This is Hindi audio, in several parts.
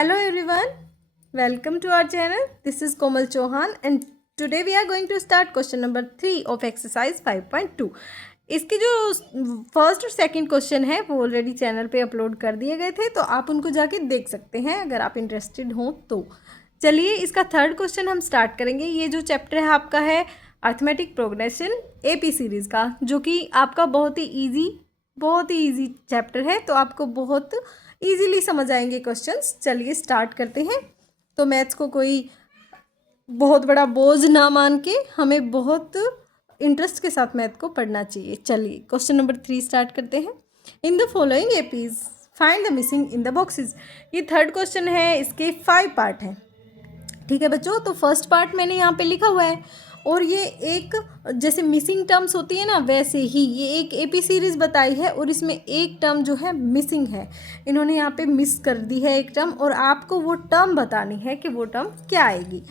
Hello everyone, welcome to our channel. This is Komal Chauhan and today we are going to start question number 3 of exercise 5.2. इसके जो फर्स्ट और सेकंड क्वेश्चन है वो ऑलरेडी चैनल पे अपलोड कर दिए गए थे, तो आप उनको जाके देख सकते हैं अगर आप इंटरेस्टेड हो तो। चलिए इसका थर्ड क्वेश्चन हम स्टार्ट करेंगे। ये जो चैप्टर है आपका है अर्थमेटिक प्रोग्रेशन एपी सीरीज़ का, जो कि आपका बहुत ही ईजी चैप्टर है, तो आपको बहुत इजीली समझ आएंगे क्वेश्चंस। चलिए स्टार्ट करते हैं। तो मैथ्स को कोई बहुत बड़ा बोझ ना मान के हमें बहुत इंटरेस्ट के साथ मैथ को पढ़ना चाहिए। चलिए क्वेश्चन नंबर 3 स्टार्ट करते हैं। In the following APs find the missing in the boxes. ये थर्ड क्वेश्चन है, इसके 5 पार्ट हैं। ठीक है बच्चों, तो फर्स्ट पार्ट मैंने यहाँ पे लिखा हुआ है और ये एक जैसे मिसिंग टर्म्स होती है ना, वैसे ही ये एक एपी सीरीज़ बताई है और इसमें एक टर्म जो है मिसिंग है। इन्होंने यहाँ पे मिस कर दी है एक टर्म और आपको वो टर्म बतानी है कि वो टर्म क्या आएगी।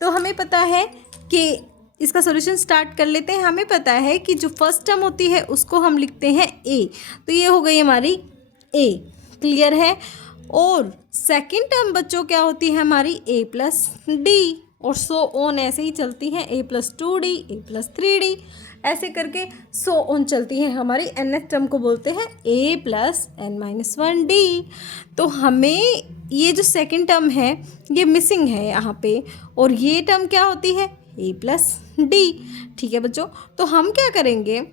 तो हमें पता है कि इसका सॉल्यूशन स्टार्ट कर लेते हैं। हमें पता है कि जो फर्स्ट टर्म होती है उसको हम लिखते हैं ए, तो ये हो गई हमारी ए, क्लियर है। और सेकेंड टर्म बच्चों क्या होती है हमारी ए प्लस डी, और सो ऑन ऐसे ही चलती हैं, ए प्लस 2d, ए प्लस 3d, ऐसे करके सो ऑन चलती हैं। हमारी nth टर्म को बोलते हैं a प्लस n-1d। तो हमें ये जो सेकेंड टर्म है ये मिसिंग है यहाँ पे, और ये टर्म क्या होती है a प्लस d। ठीक है बच्चों, तो हम क्या करेंगे,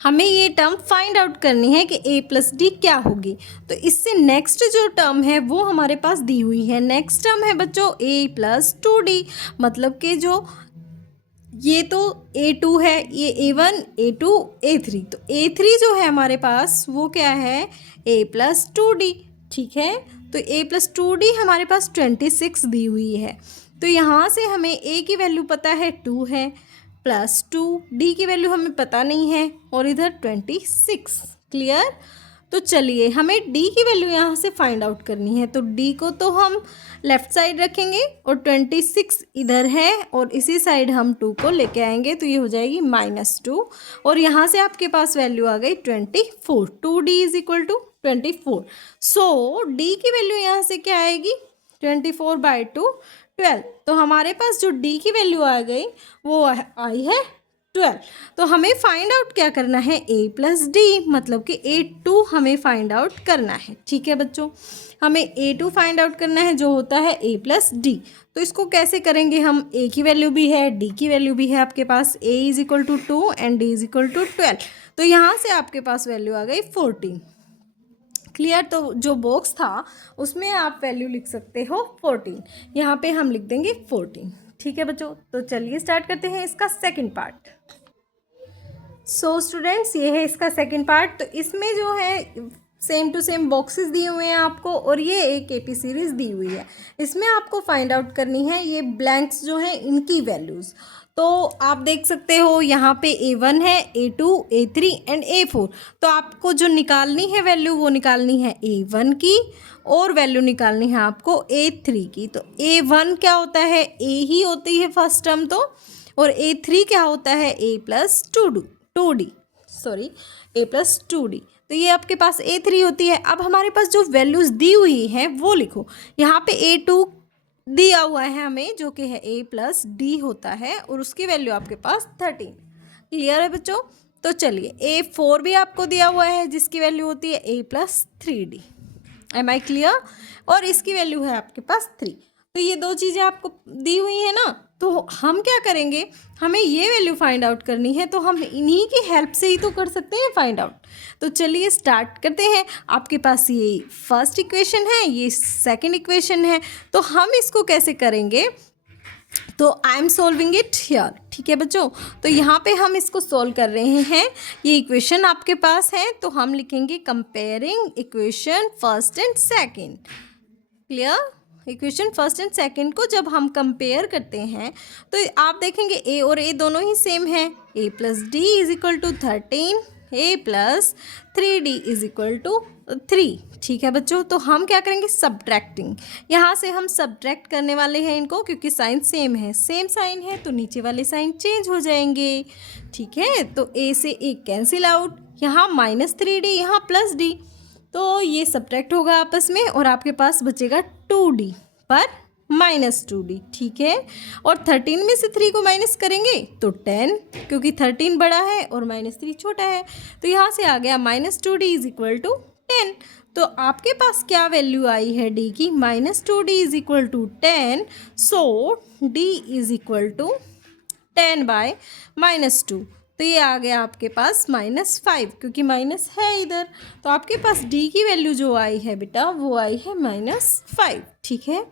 हमें ये टर्म फाइंड आउट करनी है कि a प्लस डी क्या होगी। तो इससे नेक्स्ट जो टर्म है वो हमारे पास दी हुई है। नेक्स्ट टर्म है बच्चों a प्लस 2d, मतलब कि जो ये तो a2 है, ये a1, a2, a3, तो a3 जो है हमारे पास वो क्या है a प्लस 2d। ठीक है, तो a प्लस 2d हमारे पास 26 दी हुई है। तो यहाँ से हमें a की वैल्यू पता है 2 है, प्लस 2, डी की वैल्यू हमें पता नहीं है, और इधर 26। क्लियर। तो चलिए हमें डी की वैल्यू यहाँ से फाइंड आउट करनी है। तो डी को तो हम लेफ़्ट साइड रखेंगे और 26 इधर है, और इसी साइड हम 2 को लेके आएंगे, तो ये हो जाएगी -2, और यहाँ से आपके पास वैल्यू आ गई 24। 2d is equal to 24। So D की वैल्यू यहाँ से क्या आएगी 24/2, 12। तो हमारे पास जो d की वैल्यू आ गई वो आई है 12। तो हमें फाइंड आउट क्या करना है a प्लस डी, मतलब कि a2 हमें फाइंड आउट करना है। ठीक है बच्चों, हमें a2 फाइंड आउट करना है जो होता है a प्लस डी। तो इसको कैसे करेंगे हम, a की वैल्यू भी है, d की वैल्यू भी है आपके पास, a is equal to 2 and d is equal to 12। तो यहाँ से आपके पास वैल्यू आ गई 14। क्लियर। तो जो बॉक्स था उसमें आप वैल्यू लिख सकते हो 14, यहाँ पे हम लिख देंगे 14। ठीक है बच्चों, तो चलिए स्टार्ट करते हैं इसका सेकंड पार्ट। सो स्टूडेंट्स, ये है इसका सेकंड पार्ट। तो इसमें जो है सेम टू सेम बॉक्सेस दिए हुए हैं आपको, और ये एक एपी सीरीज़ दी हुई है। इसमें आपको फाइंड आउट करनी है ये ब्लैंक्स जो हैं इनकी वैल्यूज़। तो आप देख सकते हो यहाँ पे a1 है, a2, a3 एंड a4। तो आपको जो निकालनी है वैल्यू वो निकालनी है a1 की, और वैल्यू निकालनी है आपको a3 की। तो a1 क्या होता है, a ही होती है फर्स्ट टर्म तो, और a3 क्या होता है a plus 2d, sorry a plus 2d। तो ये आपके पास a3 होती है। अब हमारे पास जो वैल्यूज़ दी हुई हैं वो लिखो। यहाँ पे a2 दिया हुआ है हमें, जो कि है a प्लस डी होता है, और उसकी वैल्यू आपके पास 13। क्लियर है बच्चों। तो चलिए a4 भी आपको दिया हुआ है जिसकी वैल्यू होती है a plus 3d। Am I clear. और इसकी वैल्यू है आपके पास 3। तो ये दो चीज़ें आपको दी हुई है ना, तो हम क्या करेंगे, हमें ये वैल्यू फाइंड आउट करनी है, तो हम इन्हीं की हेल्प से ही तो कर सकते हैं फाइंड आउट। तो चलिए स्टार्ट करते हैं। आपके पास ये फर्स्ट इक्वेशन है, ये सेकंड इक्वेशन है, तो हम इसको कैसे करेंगे, तो I am solving it here. ठीक है बच्चों, तो यहाँ पे हम इसको सॉल्व कर रहे हैं। ये इक्वेशन आपके पास है, तो हम लिखेंगे comparing equation first and second. Clear. Equation first and second को जब हम कंपेयर करते हैं तो आप देखेंगे a और a दोनों ही सेम है। a plus D is equal to 13, a plus 3d is equal to 3। ठीक है बच्चों, तो हम क्या करेंगे, सब्ट्रैक्टिंग। यहाँ से हम सब्ट्रैक्ट करने वाले हैं इनको, क्योंकि साइन सेम है, सेम साइन है तो नीचे वाले साइन चेंज हो जाएंगे। ठीक है, तो a से a कैंसिल आउट, यहाँ -3d, यहाँ +d। तो ये सब्ट्रैक्ट होगा आपस में और आपके पास बचेगा 2D पर -2D, ठीक है। और 13 में से 3 को माइनस करेंगे तो 10, क्योंकि 13 बड़ा है और -3 छोटा है, तो यहाँ से आ गया -2D इज इक्वल टू 10। तो आपके पास क्या वैल्यू आई है D की? -2D is equal to 10। So D is equal to 10/-2। तो ये आ गया आपके पास -5, क्योंकि माइनस है इधर। तो आपके पास D की वैल्यू जो आई है बेटा वो आई है -5, ठीक है।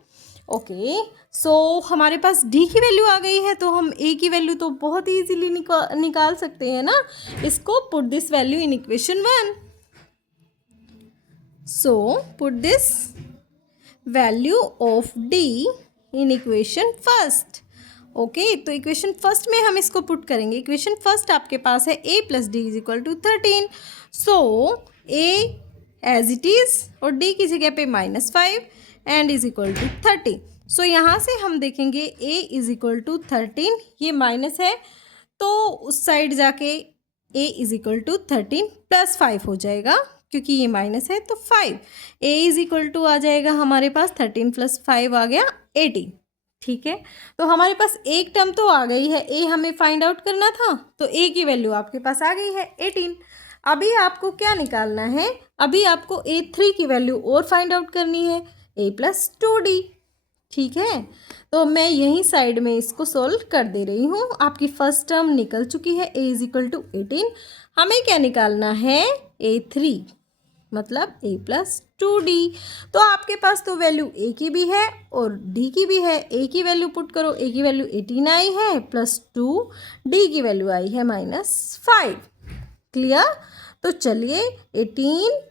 ओके, सो हमारे पास D की वैल्यू आ गई है, तो हम A की वैल्यू तो बहुत ईजीली निकाल सकते हैं ना। इसको put this value in equation 1। So put this value of D in equation first. Okay, तो इक्वेशन फर्स्ट में हम इसको पुट करेंगे। इक्वेशन फर्स्ट आपके पास है a + d = 13। So a as it is और d की जगह पे -5 and is equal to 30। So यहाँ से हम देखेंगे a इज इक्वल टू 13, ये माइनस है तो उस साइड जाके a इज इक्वल टू 13 + 5 हो जाएगा, क्योंकि ये माइनस है तो 5। a इज इक्वल टू आ जाएगा हमारे पास 13 + 5 आ गया 18, ठीक है। तो हमारे पास एक टर्म तो आ गई है, a हमें फाइंड आउट करना था, तो a की वैल्यू आपके पास आ गई है 18। अभी आपको क्या निकालना है? अभी आपको a3 की वैल्यू और फाइंड आउट करनी है, a + 2d, ठीक है। तो मैं यहीं साइड में इसको सोल्व कर दे रही हूँ। आपकी फर्स्ट टर्म निकल चुकी है, a = 18। हमें क्या निकालना है? a3 मतलब a + 2d। तो आपके पास तो वैल्यू a की भी है और d की भी है। a की वैल्यू पुट करो, a की वैल्यू 18 आई है +2, d की वैल्यू आई है -5। क्लियर? तो चलिए 18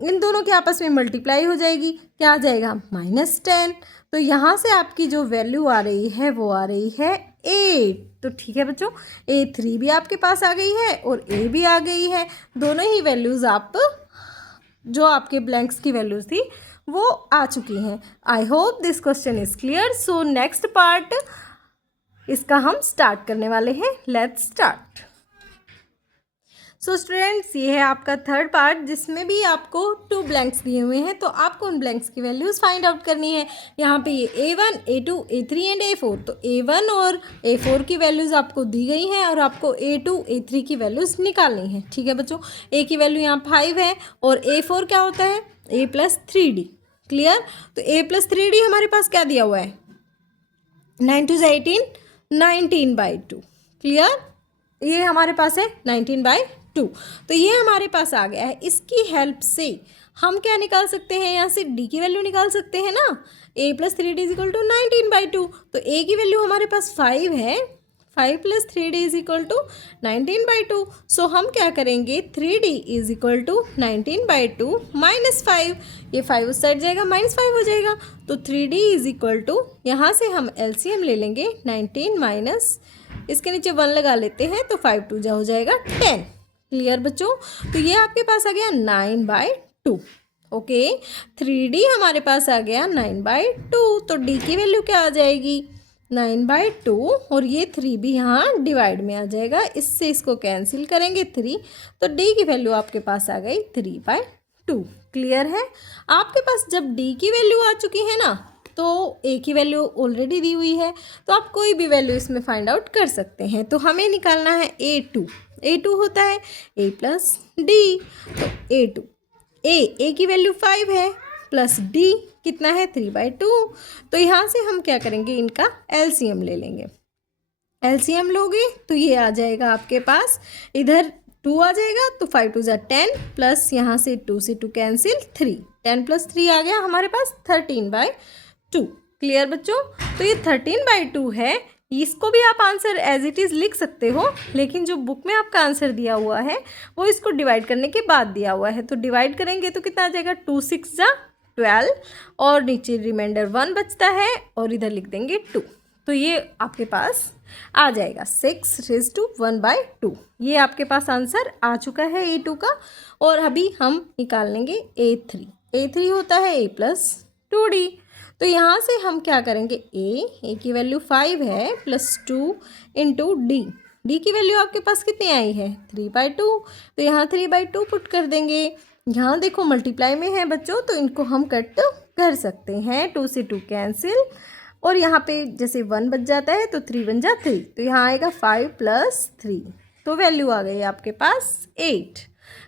इन दोनों के आपस में मल्टीप्लाई हो जाएगी, क्या आ जाएगा? -10। तो यहाँ से आपकी जो वैल्यू आ रही है वो आ रही है 8। तो ठीक है बच्चों, a3 भी आपके पास आ गई है और a भी आ गई है। दोनों ही वैल्यूज़ आप जो आपके ब्लैंक्स की वैल्यूज थी वो आ चुकी हैं। I hope this question is clear. So next part इसका हम स्टार्ट करने वाले हैं। Let's start. सो स्टूडेंट्स, ये है आपका थर्ड पार्ट, जिसमें भी आपको 2 ब्लैंक्स दिए हुए हैं, तो आपको उन ब्लैंक्स की वैल्यूज़ फाइंड आउट करनी है। यहाँ पे ये a1, a2, a3 and a4, तो a1 और a4 की वैल्यूज़ आपको दी गई हैं और आपको a2, a3 की वैल्यूज़ निकालनी है, ठीक है बच्चों। a की वैल्यू यहाँ 5 है और a4 क्या होता है? a + 3d। क्लियर? तो a + 3d हमारे पास क्या दिया हुआ है? 9 2 18, 19/2। क्लियर? ये हमारे पास है 19/2। तो ये हमारे पास आ गया है। इसकी हेल्प से हम क्या निकाल सकते हैं? यहाँ से d की वैल्यू निकाल सकते हैं ना। a + 3d = 19/2। तो a की वैल्यू हमारे पास 5 है, 5 + 3d = 19/2। सो हम क्या करेंगे? 3d = 19/2 -5। ये 5 उस साइड जाएगा, -5 हो जाएगा। तो 3d = यहाँ से हम LCM ले लेंगे, 19 माइनस इसके नीचे 1 लगा लेते हैं, तो 5 2 जा हो जाएगा 10। क्लियर बच्चों? तो ये आपके पास आ गया 9/2। ओके, 3d हमारे पास आ गया 9/2। तो d की वैल्यू क्या आ जाएगी? 9/2 और ये 3 भी यहाँ डिवाइड में आ जाएगा, इससे इसको कैंसिल करेंगे 3, तो d की वैल्यू आपके पास आ गई 3/2। क्लियर है? आपके पास जब d की वैल्यू आ चुकी है ना, तो a की वैल्यू ऑलरेडी दी हुई है, तो आप कोई भी वैल्यू इसमें फाइंड आउट कर सकते हैं। तो हमें निकालना है a2 होता है a + d। तो a की वैल्यू 5 है प्लस d कितना है? 3/2। तो यहाँ से हम क्या करेंगे? इनका LCM ले लेंगे। LCM लोगे तो ये आ जाएगा आपके पास, इधर 2 आ जाएगा, तो 5 2 = 10 प्लस यहाँ से 2 से 2 कैंसिल 3, 10 + 3 आ गया हमारे पास 13/2। क्लियर बच्चों? तो ये 13/2 है। इसको भी आप आंसर एज इट इज़ लिख सकते हो, लेकिन जो बुक में आपका आंसर दिया हुआ है वो इसको डिवाइड करने के बाद दिया हुआ है। तो डिवाइड करेंगे तो कितना आ जाएगा? 2 6 = 12 और नीचे रिमाइंडर 1 बचता है और इधर लिख देंगे 2। तो ये आपके पास आ जाएगा 6⁻1/2। ये आपके पास आंसर आ चुका है A2 का। और अभी हम निकाल लेंगे A3 होता है a + 2d। तो यहाँ से हम क्या करेंगे? a की वैल्यू 5 है +2 × d की वैल्यू आपके पास कितनी आई है? 3/2। तो यहाँ 3/2 पुट कर देंगे यहाँ देखो मल्टीप्लाई में है बच्चों, तो इनको हम कट कर सकते हैं। 2 से 2 कैंसिल, और यहाँ पे जैसे 1 बच जाता है तो 3 बन जाता है, तो यहाँ आएगा 5 + 3, तो वैल्यू आ गई आपके पास 8।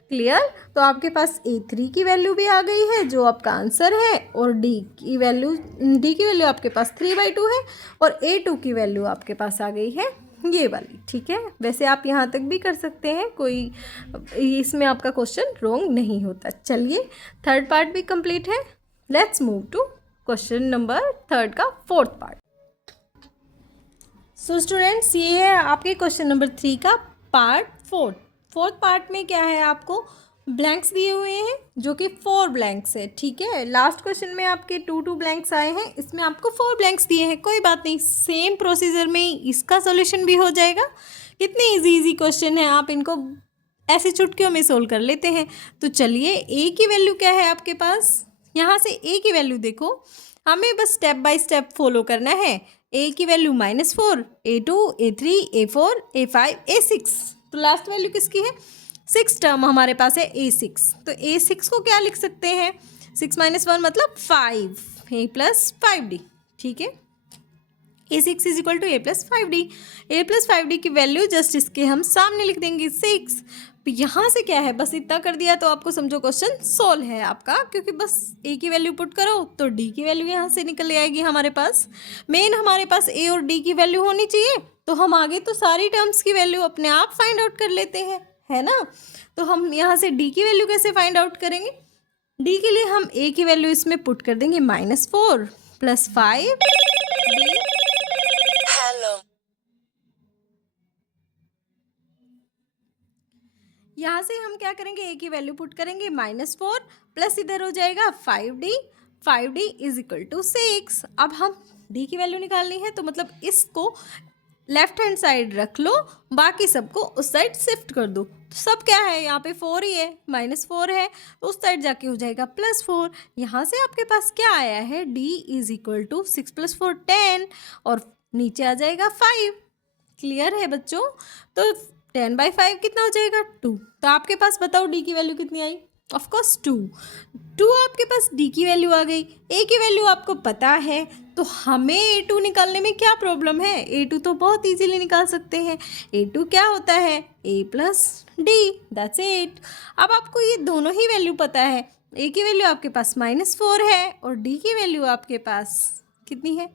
क्लियर। तो आपके पास A3 की वैल्यू भी आ गई है जो आपका आंसर है, और D की वैल्यू आपके पास 3/2 है, और A2 की वैल्यू आपके पास आ गई है ये वाली। ठीक है, वैसे आप यहाँ तक भी कर सकते हैं, कोई इसमें आपका क्वेश्चन रॉन्ग नहीं होता। चलिए, थर्ड पार्ट भी कंप्लीट है। Let's move to question number third का फोर्थ पार्ट। सो स्टूडेंट्स, ये है आपके क्वेश्चन नंबर 3 का पार्ट फोर्थ पार्ट में क्या है, आपको ब्लैंक्स दिए हुए हैं जो कि 4 ब्लैंक्स है। ठीक है, लास्ट क्वेश्चन में आपके 2 ब्लैंक्स आए हैं, इसमें आपको 4 ब्लैंक्स दिए हैं। कोई बात नहीं, सेम प्रोसीजर में इसका सॉल्यूशन भी हो जाएगा। कितने इजी क्वेश्चन है, आप इनको ऐसे चुटकियों में सोल्व कर लेते हैं। तो चलिए, ए की वैल्यू क्या है आपके पास, यहाँ से ए की वैल्यू देखो, हमें बस स्टेप बाय स्टेप फॉलो करना है। ए की value -4, A2, A3, A4, A5, A6, तो लास्ट वैल्यू किसकी है, 6 टर्म हमारे पास है A6। तो A6 को क्या लिख सकते हैं, 6 - 1 मतलब 5, A + 5D। ठीक है, A6 = A + 5D। A + 5D की वैल्यू जस्ट इसके हम सामने लिख देंगे 6। तो यहाँ से क्या है, बस इतना कर दिया तो आपको समझो क्वेश्चन सोल्व है आपका, क्योंकि बस A की वैल्यू पुट करो तो D की वैल्यू यहाँ से निकल आएगी हमारे पास। मेन हमारे पास A और D की वैल्यू होनी चाहिए, तो हम आगे तो सारी टर्म्स की वैल्यू अपने आप फाइंड आउट कर लेते हैं, है ना। तो हम यहाँ से D की वैल्यू कैसे फाइंड आउट करेंगे, D के लिए हम A की वैल्यू इसमें पुट कर देंगे -4 + 5 D। यहाँ से हम क्या करेंगे, ए की वैल्यू पुट करेंगे -4 प्लस इधर हो जाएगा 5D, 5D = 6। अब हम D की वैल्यू निकालनी है, तो मतलब इसको लेफ्ट हैंड साइड रख लो, बाकी सबको उस साइड शिफ्ट कर दो। तो सब क्या है, यहाँ पे 4 ही है, -4 है, तो उस साइड जाके हो जाएगा +4। यहाँ से आपके पास क्या आया है, D = 6 + 4 10, और नीचे आ जाएगा 5। क्लियर है बच्चों। तो 10/5 कितना हो जाएगा, 2। तो आपके पास बताओ D की वैल्यू कितनी आई, ऑफकोर्स 2। आपके पास D की वैल्यू आ गई, A की वैल्यू आपको पता है, तो हमें A2 निकालने में क्या प्रॉब्लम है, A2 तो बहुत इजीली निकाल सकते हैं। A2 क्या होता है, A + D, दैट्स इट। अब आपको ये दोनों ही वैल्यू पता है, A की वैल्यू आपके पास -4 है, और D की वैल्यू आपके पास कितनी है,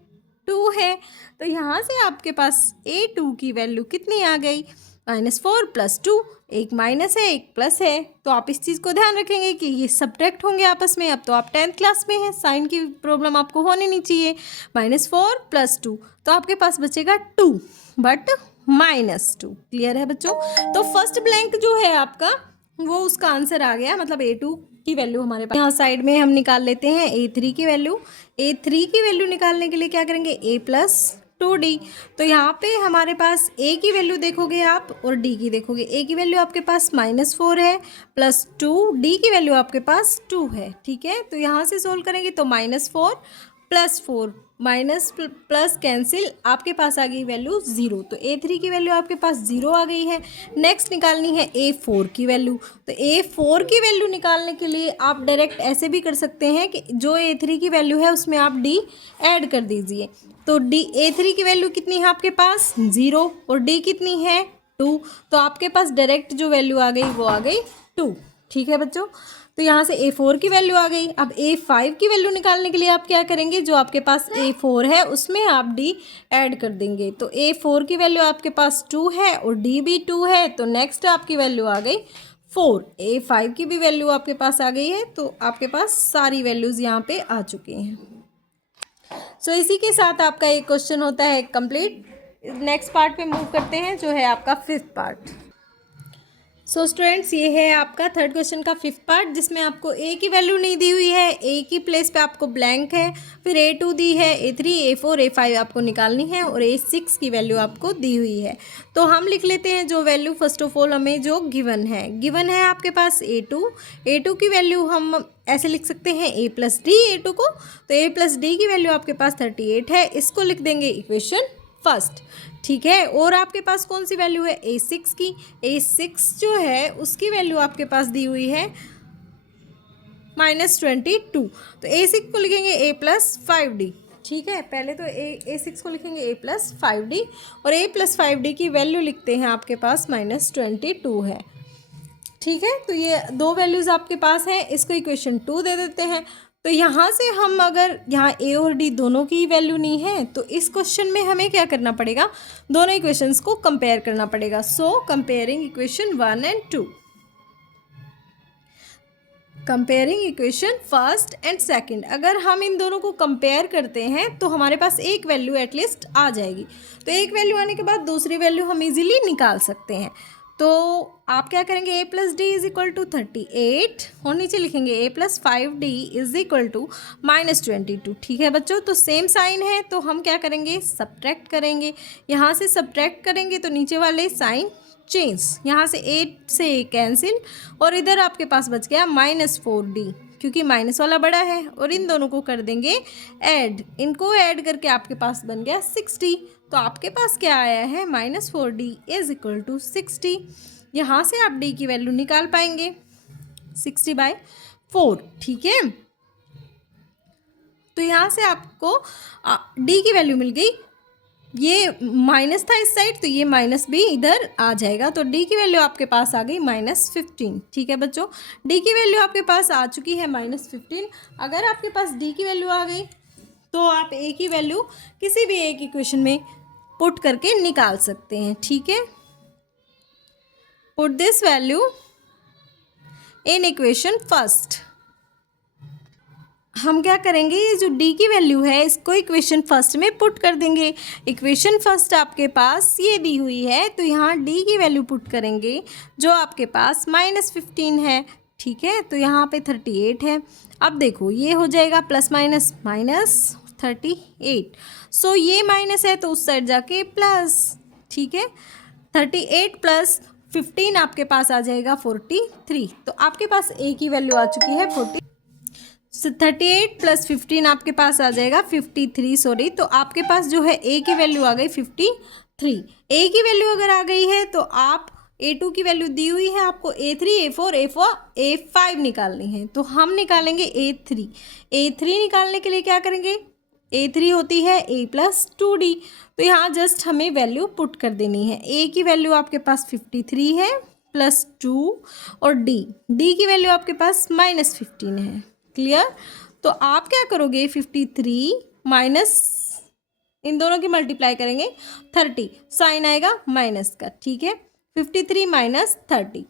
2 है। तो यहाँ से आपके पास A2 की वैल्यू कितनी आ गई, -4 + 2, एक माइनस है एक प्लस है, तो आप इस चीज़ को ध्यान रखेंगे कि ये सब्ट्रैक्ट होंगे आपस में। अब तो आप 10th क्लास में हैं, साइन की प्रॉब्लम आपको होनी नहीं चाहिए। -4 + 2, तो आपके पास बचेगा 2 बट -2। क्लियर है बच्चों। तो फर्स्ट ब्लैंक जो है आपका, वो उसका आंसर आ गया, मतलब A2 की वैल्यू हमारे पास। यहाँ साइड में हम निकाल लेते हैं A3 की वैल्यू। A3 की वैल्यू निकालने के लिए क्या करेंगे, A + 2D। तो यहाँ पे हमारे पास A की वैल्यू देखोगे आप, और D की देखोगे। A की वैल्यू आपके पास -4 है + 2, D की वैल्यू आपके पास 2 है। ठीक है, तो यहाँ से सोल्व करेंगे तो -4 + 4, माइनस प्लस कैंसिल, आपके पास आ गई वैल्यू 0। तो A3 की वैल्यू आपके पास 0 आ गई है। नेक्स्ट निकालनी है A4 की वैल्यू। तो A4 की वैल्यू निकालने के लिए आप डायरेक्ट ऐसे भी कर सकते हैं कि जो A3 की वैल्यू है उसमें आप D ऐड कर दीजिए। तो A3 की वैल्यू कितनी है आपके पास, 0, और D कितनी है, 2। तो आपके पास डायरेक्ट जो वैल्यू आ गई वो आ गई 2। ठीक है बच्चों, तो यहाँ से A4 की वैल्यू आ गई। अब A5 की वैल्यू निकालने के लिए आप क्या करेंगे, जो आपके पास A4 है उसमें आप D ऐड कर देंगे। तो A4 की वैल्यू आपके पास 2 है और D भी 2 है, तो नेक्स्ट आपकी वैल्यू आ गई 4। A5 की भी वैल्यू आपके पास आ गई है, तो आपके पास सारी वैल्यूज़ यहाँ पे आ चुकी हैं। सो इसी के साथ आपका एक क्वेश्चन होता है कंप्लीट। नेक्स्ट पार्ट पे मूव करते हैं, जो है आपका 5th पार्ट। सो स्टूडेंट्स, ये है आपका थर्ड क्वेश्चन का 5th पार्ट, जिसमें आपको A की वैल्यू नहीं दी हुई है, A की प्लेस पे आपको ब्लैंक है, फिर A2 दी है, A3, A4, A5 आपको निकालनी है, और A6 की वैल्यू आपको दी हुई है। तो हम लिख लेते हैं जो वैल्यू फर्स्ट ऑफ ऑल हमें जो गिवन है आपके पास A2 की वैल्यू हम ऐसे लिख सकते हैं A + D A2 को। तो A + D की वैल्यू आपके पास 38 है, इसको लिख देंगे इक्वेशन फर्स्ट। ठीक है, और आपके पास कौन सी वैल्यू है, A6 की। A6 जो है उसकी वैल्यू आपके पास दी हुई है -22। तो A6 को लिखेंगे A+5D। ठीक है, पहले तो A6 को लिखेंगे A+5D और A+5D की वैल्यू लिखते हैं आपके पास -22 है। ठीक है, तो ये दो वैल्यूज़ आपके पास हैं, इसको इक्वेशन 2 दे देते हैं। तो यहाँ से हम अगर यहाँ A और D दोनों की वैल्यू नहीं है तो इस क्वेश्चन में हमें क्या करना पड़ेगा, दोनों इक्वेशंस को कंपेयर करना पड़ेगा। सो comparing equation 1 and 2, comparing equation first and second. अगर हम इन दोनों को कंपेयर करते हैं तो हमारे पास एक वैल्यू एटलीस्ट आ जाएगी। तो एक वैल्यू आने के बाद दूसरी वैल्यू हम इजीली निकाल सकते हैं। तो आप क्या करेंगे, A+D इज इक्वल टू 38 और नीचे लिखेंगे A+5D इज इक्वल टू -22। ठीक है बच्चों, तो सेम साइन है तो हम क्या करेंगे, सब्ट्रैक्ट करेंगे। यहाँ से सब्ट्रैक्ट करेंगे तो नीचे वाले साइन चेंज, यहाँ से 8 से कैंसिल और इधर आपके पास बच गया -4D क्योंकि माइनस वाला बड़ा है। और इन दोनों को कर देंगे ऐड, इनको ऐड करके आपके पास बन गया 60। तो आपके पास क्या आया है, -4D इज इक्वल टू 60। यहाँ से आप D की वैल्यू निकाल पाएंगे 60/4। ठीक है, तो यहाँ से आपको D की वैल्यू मिल गई। ये माइनस था इस साइड तो ये माइनस भी इधर आ जाएगा। तो D की वैल्यू आपके पास आ गई -15। ठीक है बच्चों, D की वैल्यू आपके पास आ चुकी है -15। अगर आपके पास D की वैल्यू आ गई तो आप A की वैल्यू किसी भी एक इक्वेशन में पुट करके निकाल सकते हैं। ठीक है, put this value in equation first. हम क्या करेंगे, ये जो D की वैल्यू है इसको इक्वेशन फर्स्ट में पुट कर देंगे। इक्वेशन फर्स्ट आपके पास ये दी हुई है तो यहाँ D की वैल्यू पुट करेंगे जो आपके पास -15 है। ठीक है, तो यहाँ पे 38 है। अब देखो ये हो जाएगा प्लस माइनस -38। सो ये माइनस है तो उस साइड जाके प्लस। ठीक है, 38 + 15 आपके पास आ जाएगा 43। तो आपके पास A की वैल्यू आ चुकी है 38 + 15 आपके पास आ जाएगा 53। सॉरी, तो आपके पास जो है A की वैल्यू आ गई 53। A की वैल्यू अगर आ गई है तो आप A2 की वैल्यू दी हुई है, आपको A3, A4, A5 निकालनी है। तो हम निकालेंगे A3। A3 निकालने के लिए क्या करेंगे, A3 होती है A+2D। तो यहाँ जस्ट हमें वैल्यू पुट कर देनी है। A की वैल्यू आपके पास 53 है +2 और D की वैल्यू आपके पास -15 है। क्लियर, तो आप क्या करोगे, 53 माइनस इन दोनों की मल्टीप्लाई करेंगे 30, साइन आएगा माइनस का। ठीक है, 53 - 30।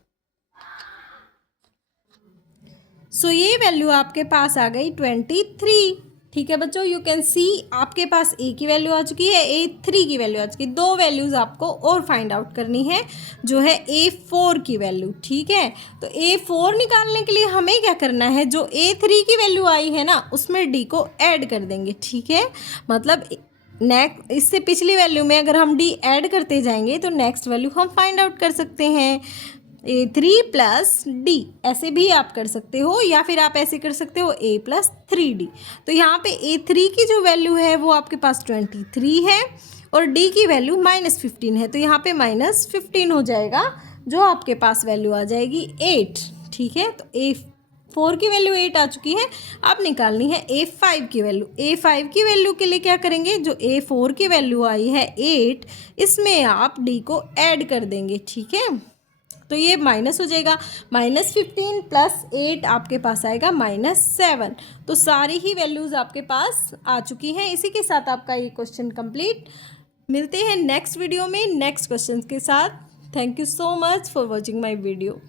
सो ये वैल्यू आपके पास आ गई 23। ठीक है बच्चों, यू कैन सी आपके पास A की वैल्यू आ चुकी है, A3 की वैल्यू आ चुकी है। दो वैल्यूज़ आपको और फाइंड आउट करनी है जो है A4 की वैल्यू। ठीक है, तो A4 निकालने के लिए हमें क्या करना है, जो A3 की वैल्यू आई है ना उसमें D को ऐड कर देंगे। ठीक है, मतलब नेक्स्ट इससे पिछली वैल्यू में अगर हम D ऐड करते जाएंगे तो नेक्स्ट वैल्यू हम फाइंड आउट कर सकते हैं। A3 + D ऐसे भी आप कर सकते हो या फिर आप ऐसे कर सकते हो A + 3D। तो यहाँ पे A3 की जो वैल्यू है वो आपके पास 23 है और D की वैल्यू -15 है। तो यहाँ पे -15 हो जाएगा, जो आपके पास वैल्यू आ जाएगी 8। ठीक है, तो A4 की वैल्यू 8 आ चुकी है। अब निकालनी है A5 की वैल्यू। A5 की वैल्यू के लिए क्या करेंगे, जो A4 की वैल्यू आई है 8, इसमें आप D को ऐड कर देंगे। ठीक है, तो ये माइनस हो जाएगा, -15 + 8 आपके पास आएगा -7। तो सारी ही वैल्यूज़ आपके पास आ चुकी हैं। इसी के साथ आपका ये क्वेश्चन कंप्लीट। मिलते हैं नेक्स्ट वीडियो में नेक्स्ट क्वेश्चन के साथ। Thank you so much for watching my video.